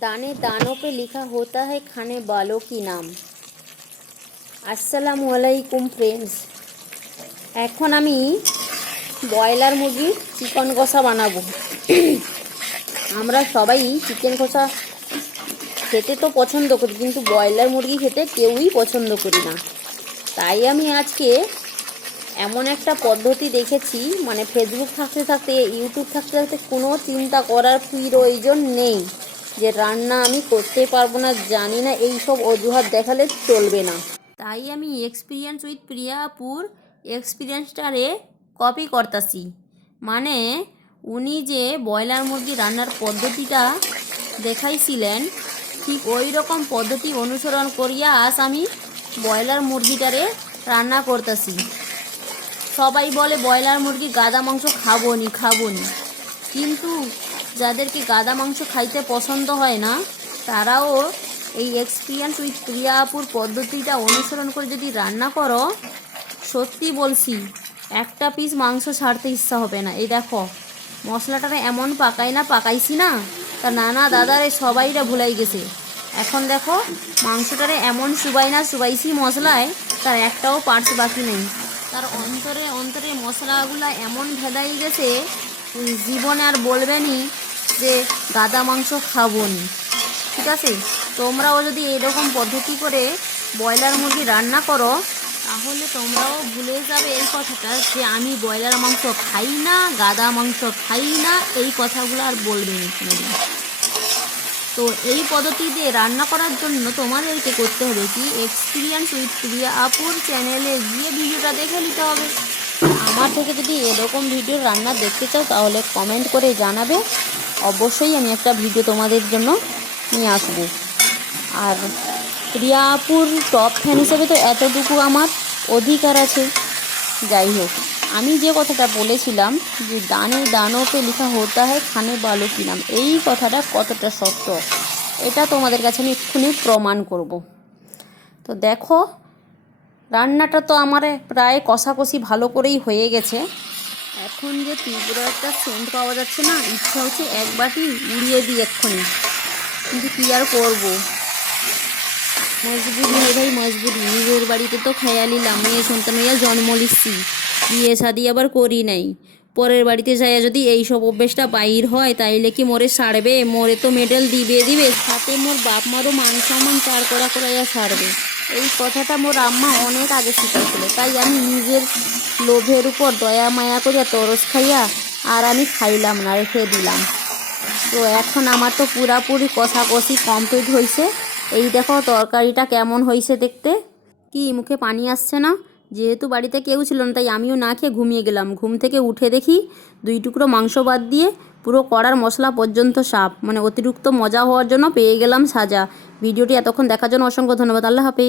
दाने दानों पे लिखा होता है खाने वालों की नाम। আসসালামু আলাইকুম ফ্রেন্ডস, এখন আমি ব্রয়লার মুরগির চিকেন কষা বানাবো। আমরা সবাই চিকেন কষা খেতে তো পছন্দ করি, কিন্তু ব্রয়লার মুরগি খেতে কেউই পছন্দ করি না। তাই আমি আজকে এমন একটা পদ্ধতি দেখেছি, মানে ফেসবুক থাকতে থাকতে ইউটিউব থাকতে থাকতে কোনো চিন্তা করার প্রয়োজন নেই যে রান্না আমি করতে পারবো না, জানি না, এই সব অজুহাত দেখালে চলবে না। তাই আমি এক্সপিরিয়েন্স উইথ প্রিয়া আপুর এক্সপিরিয়েন্সটারে কপি করতাছি। মানে উনি যে ব্রয়লার মুরগি রান্নার পদ্ধতিটা দেখাইছিলেন, ঠিক ওই রকম পদ্ধতি অনুসরণ করিয়া আজ আমি ব্রয়লার মুরগিটারে রান্না করতেছি। সবাই বলে ব্রয়লার মুরগি গাদা মাংস খাবো নি, কিন্তু যাদেরকে গাদা মাংস খাইতে পছন্দ হয় না তারাও এই এক্সপিরিয়েন্স উইথ প্রিয়া আপুর পদ্ধতিটা অনুসরণ করে যদি রান্না করো, সত্যি বলছি একটা পিস মাংস ছাড়তে ইচ্ছা হবে না। এই দেখো মশলাটারে এমন পাকাইছি না, তা নানা দাদারে সবাইরা ভুলাই গেছে। এখন দেখো মাংসটারে এমন চুবাইছি মশলায়, তার একটাও পার্টস বাকি নেই। তার অন্তরে মশলাগুলা এমন ভেদাই গেছে, জীবনে আর বলবেনি যে গাদা মাংস খাবো নি। ঠিক আছে, তোমরাও যদি এরকম পদ্ধতি করে ব্রয়লার মুরগি রান্না করো, তাহলে তোমরাও ভুলে যাবে এই কথাটা যে আমি ব্রয়লার মাংস খাই না, গাদা মাংস খাই না, এই কথাগুলো আর বলবে না। তো এই পদ্ধতি দিয়ে রান্না করার জন্য তোমাদেরকে করতে হবে কি, এক্সপিরিয়েন্স উইথ প্রিয়া আপুর চ্যানেলে গিয়ে ভিডিওটা দেখে নিতে হবে। আমার থেকে যদি এরকম ভিডিও রান্না দেখতে চাও তাহলে কমেন্ট করে জানাবে, অবশ্যই আমি একটা ভিডিও তোমাদের জন্য নিয়ে আসবো। আর প্রিয়া আপুর টপ ফ্যান হিসেবে তো এতটুকু আমার অধিকার আছে। যাই হোক, আমি যে কথাটা বলেছিলাম যে দানে দানों पे লিখা होता है खाने वालों की नाम, এই কথাটা কতটা সত্য এটা তোমাদের কাছে আমি এক্ষুনি প্রমাণ করব। তো দেখো রান্নাটা তো আমার প্রায় কষাকষি ভালো করেই হয়ে গেছে। এখন যে তীব্র একটা সেন্ট পাওয়া যাচ্ছে না, ইচ্ছা হচ্ছে এক বাটি উড়িয়ে দিই এক্ষুনি, কিন্তু কী আর করবো, মজবুরি। নিজের বাড়িতে তো খেয়া নিলাম, মেয়ে সন্তান হইয়া জন্ম লিচ্ছি, বিয়ে শাদি আবার করি নাই। পরের বাড়িতে যাইয়া যদি এইসব অভ্যেসটা বাইর হয় তাইলে কি মোরে ছাড়বে? মোরে তো মেডেল দিবে, সাথে মোর বাপ মারও মান সম্মান চার করাইয়া ছাড়বে। এই কথাটা মোর আম্মা অনেক আগে শিখাইছিল, তাই আমি নিজের লোভের উপর দয়া মায়া করিয়া তরস খাইয়া আর আমি খাইলাম না, রেখে দিলাম। তো এখন আমার তো পুরাপুরি কষাকষি কমপ্লিট হয়েছে। এই দেখো তরকারিটা কেমন হয়েছে দেখতে, কি মুখে পানি আসছে না? যেহেতু বাড়িতে কেউ ছিল না তাই আমিও না খেয়ে ঘুমিয়ে গেলাম। ঘুম থেকে উঠে দেখি 2 টুকরো মাংস বাদ দিয়ে পুরো কড়ার মশলা পর্যন্ত সাফ, মানে অতিরিক্ত মজা হওয়ার জন্য পেয়ে গেলাম সাজা। ভিডিওটি এতক্ষণ দেখার জন্য অসংখ্য ধন্যবাদ। আল্লাহ হাফেজ।